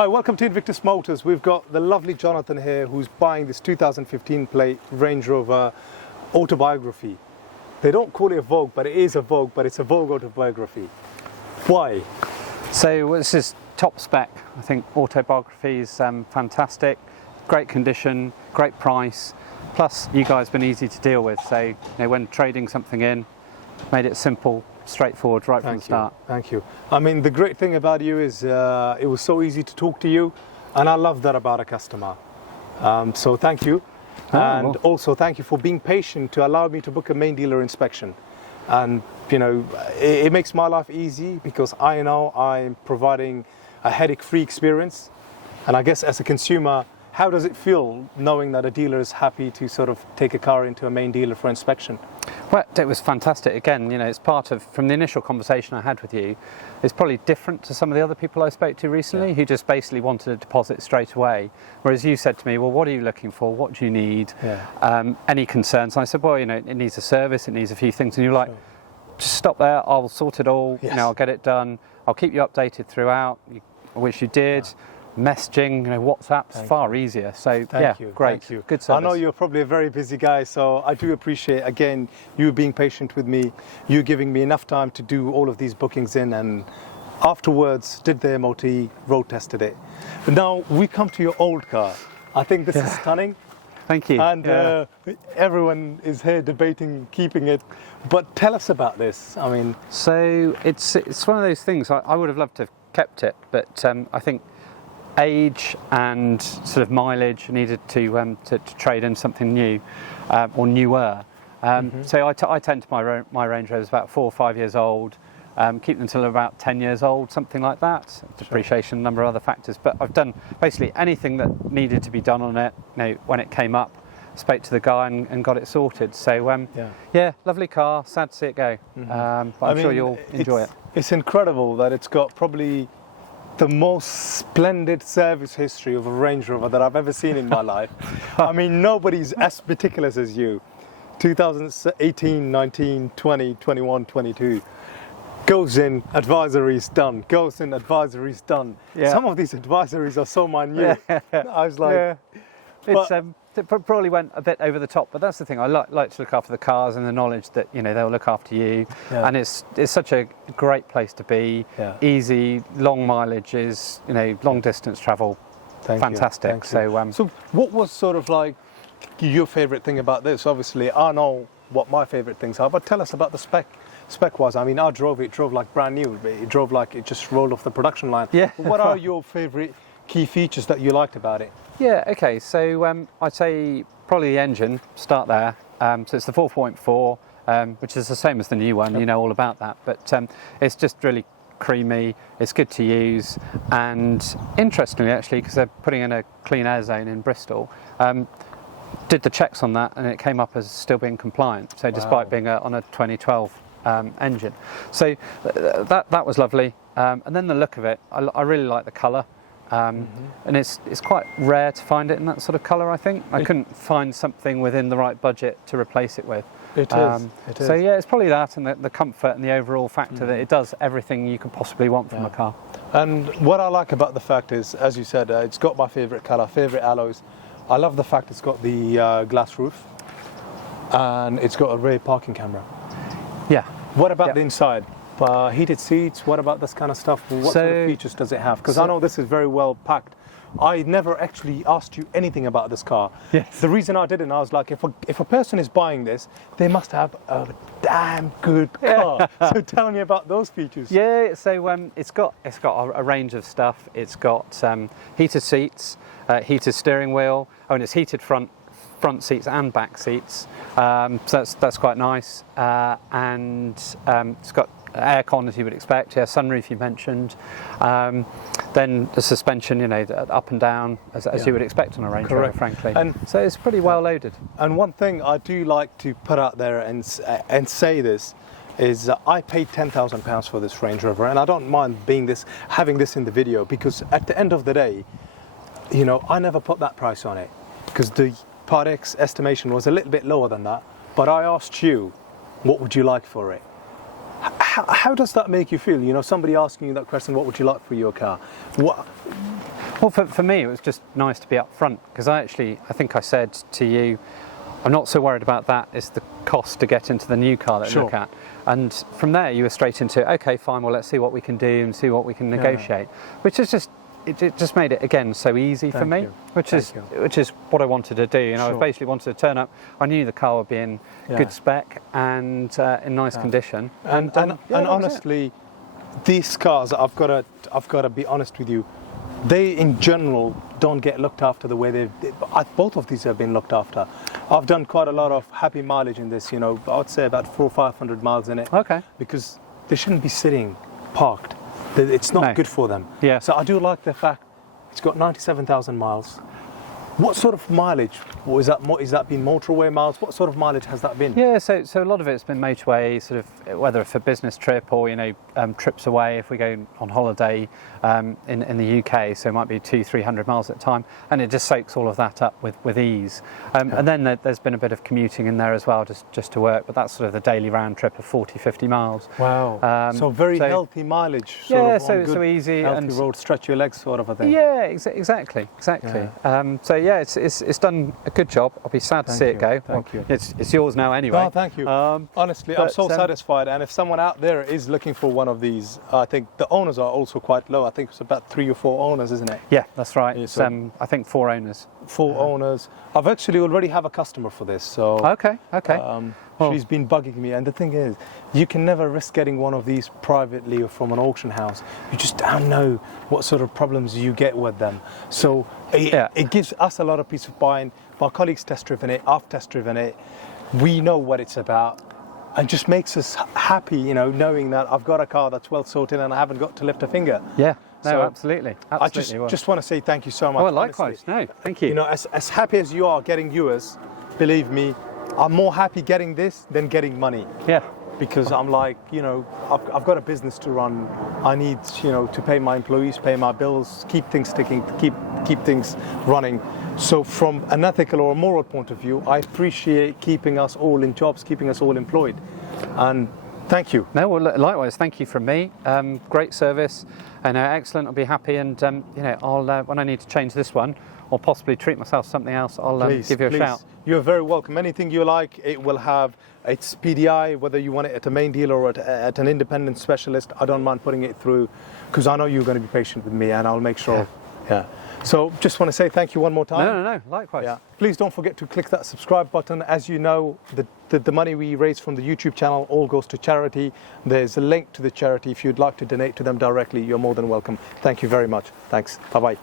Hi, welcome to Invictus Motors. We've got the lovely Jonathan here who's buying this 2015 plate Range Rover autobiography. They don't call it a Vogue, but it is a Vogue, but it's a Vogue autobiography. Why? So this is top spec. I think autobiography is fantastic, great condition, great price. Plus, you guys have been easy to deal with. So, you know, when trading something in, made it simple, straightforward right from the start. Thank you. I mean, the great thing about you is it was so easy to talk to you, and I love that about a customer. So thank you. And also thank you for being patient to allow me to book a main dealer inspection. And, you know, it makes my life easy because I know I'm providing a headache-free experience. And I guess as a consumer, how does it feel knowing that a dealer is happy to sort of take a car into a main dealer for inspection? Well, it was fantastic. Again, you know, it's part of, from the initial conversation I had with you, it's probably different to some of the other people I spoke to recently who just basically wanted a deposit straight away. Whereas you said to me, well, what are you looking for? What do you need? Any concerns? And I said, well, you know, it needs a service, it needs a few things. And you're like, just stop there, I'll sort it all, you know, I'll get it done. I'll keep you updated throughout, which you did. Messaging, you know, WhatsApp's far easier. So Thank you. Great. Thank you. Good service. I know you're probably a very busy guy, so I do appreciate, again, you being patient with me, you giving me enough time to do all of these bookings in, and afterwards did the MOT, road tested it. But now we come to your old car. I think this is stunning. Thank you. And everyone is here debating keeping it. But tell us about this. I mean, so it's one of those things. I would have loved to have kept it, but I think age and sort of mileage needed to trade in something new or newer. So I tend to my Range Rovers about 4 or 5 years old. Keep them until about 10 years old, something like that. Depreciation, a number of other factors. But I've done basically anything that needed to be done on it. You know, when it came up, spoke to the guy and got it sorted. So yeah, lovely car. Sad to see it go. But I'm sure you'll enjoy it. It's incredible that it's got probably the most splendid service history of a Range Rover that I've ever seen in my life. I mean, nobody's as meticulous as you. 2018, 19, 20, 21, 22. Goes in, advisories done. Goes in, advisories done. Some of these advisories are so minute. I was like... It probably went a bit over the top, but that's the thing. I like to look after the cars and the knowledge that, you know, they'll look after you. And it's such a great place to be. Easy, long mileages, you know, long distance travel. Fantastic. So what was sort of like your favourite thing about this? Obviously, I know what my favourite things are, but tell us about the spec-wise. I mean, I drove it drove like brand new. It drove like it just rolled off the production line. What are your favourite key features that you liked about it? Okay, so I'd say probably the engine, start there. So it's the 4.4, which is the same as the new one, you know all about that. But it's just really creamy, it's good to use. And interestingly, actually, because they're putting in a clean air zone in Bristol, did the checks on that and it came up as still being compliant. So despite being on a 2012 engine. So that was lovely. And then the look of it, I really like the colour. And it's quite rare to find it in that sort of colour, I think. I couldn't find something within the right budget to replace it with. It is. So yeah, it's probably that and the comfort and the overall factor that it does everything you could possibly want from a car. And what I like about the fact is, as you said, it's got my favourite colour, favourite alloys. I love the fact it's got the glass roof and it's got a rear parking camera. What about the inside? Heated seats, what about this kind of stuff? What sort of features does it have? Because I know this is very well packed. I never actually asked you anything about this car. The reason I didn't, I was like, if a person is buying this, they must have a damn good car. So tell me about those features. So it's got a range of stuff. It's got heated seats, heated steering wheel. And it's heated front seats and back seats. So that's quite nice. And it's got aircon, as you would expect, sunroof you mentioned, then the suspension, you know, up and down as you would expect on a Range Rover, frankly. And so it's pretty well loaded. And one thing I do like to put out there and say this is I paid £10,000 for this Range Rover, and I don't mind having this in the video, because at the end of the day, you know, I never put that price on it because the Part X estimation was a little bit lower than that. But I asked you, what would you like for it? How does that make you feel? You know, somebody asking you that question, what would you like for your car? Well, for me, it was just nice to be up front because I think I said to you, I'm not so worried about that. It's the cost to get into the new car that I Sure. look at. And from there, you were straight into, okay, fine, well, let's see what we can do and see what we can negotiate, which is just, it just made it, again, so easy for me, which is what I wanted to do. You know, I basically wanted to turn up. I knew the car would be in good spec and in nice condition. And honestly, these cars, I've got to be honest with you, they in general don't get looked after the way both of these have been looked after. I've done quite a lot of happy mileage in this, you know, I would say about 400 or 500 miles in it. Okay. Because they shouldn't be sitting parked. It's not good for them. Yeah. So I do like the fact it's got 97,000 miles. What sort of mileage? Is that been motorway miles? What sort of mileage has that been? Yeah, so a lot of it's been motorway, sort of whether for business trip or trips away if we go on holiday in the UK. So it might be 200-300 miles at a time, and it just soaks all of that up with ease. And then there's been a bit of commuting in there as well, just to work. But that's sort of the daily round trip of 40-50 miles. Wow. So very healthy mileage. So easy healthy and road, stretch your legs, sort of a thing. Yeah, exactly. Yeah. It's done a good job. I'll be sad to see it go. Thank you. It's yours now anyway. Oh, thank you. Honestly, I'm so satisfied. And if someone out there is looking for one of these, I think the owners are also quite low. I think it's about 3 or 4 owners, isn't it? Yeah, that's right. Yeah, It's, so I think 4 owners. 4 owners. I've actually already have a customer for this. So Okay. she's been bugging me. And the thing is, you can never risk getting one of these privately or from an auction house. You just don't know what sort of problems you get with them. So it gives us a lot of peace of mind. My colleagues test driven it, I've test driven it. We know what it's about. And just makes us happy, you know, knowing that I've got a car that's well sorted and I haven't got to lift a finger. Yeah. No, So absolutely. I just want to say thank you so much. Well, likewise. honestly. No, thank you. You know, as happy as you are getting viewers, believe me, I'm more happy getting this than getting money. Yeah. Because I'm like, you know, I've got a business to run. I need, you know, to pay my employees, pay my bills, keep things ticking, keep things running. So from an ethical or a moral point of view, I appreciate keeping us all in jobs, keeping us all employed. And thank you. No, well, likewise, thank you from me. Great service, and excellent. I'll be happy, and I'll when I need to change this one, or possibly treat myself to something else, I'll give you a shout. You're very welcome. Anything you like, it will have its PDI, whether you want it at a main dealer or at an independent specialist. I don't mind putting it through, because I know you're going to be patient with me, and I'll make sure. Yeah. So just want to say thank you one more time. No, likewise. Yeah. Please don't forget to click that subscribe button. As you know, the money we raise from the YouTube channel all goes to charity. There's a link to the charity. If you'd like to donate to them directly, you're more than welcome. Thank you very much. Thanks. Bye-bye.